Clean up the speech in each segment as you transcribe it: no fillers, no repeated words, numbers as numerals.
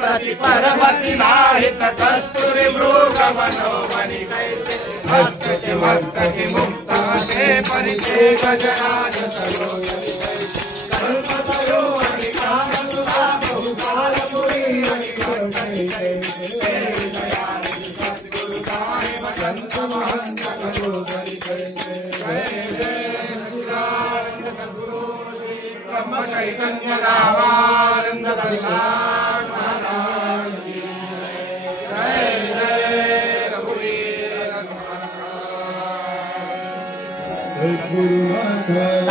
प्रतिपर्वति नाहित कस्तूरी मृग मनोमणि कैसे मस्तके मस्तके मुक्ता ते परिते गजराज सरोजनि कल्पतरो कामसुधा बहुकाल पुरी कैसे सद्गुरु साहिब संत महंत सरोजनि कैसे ब्रह्म चैतन्य रामानंद प्रहलाद महाराज की जय जय रघुवीर सद्गुरुनाथ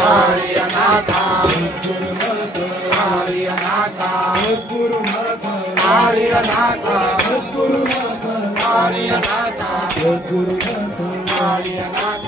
आर्यनाथ सद्गुरुनाथ आर्यनाथ सद्गुरुनाथ आर्यनाथ सद्गुरुनाथ आर्यनाथ सद्गुरुनाथ आर्यनाथ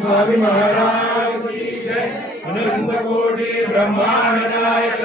स्वामी महाराज की जय। अनंत कोटि ब्रह्मांड नायक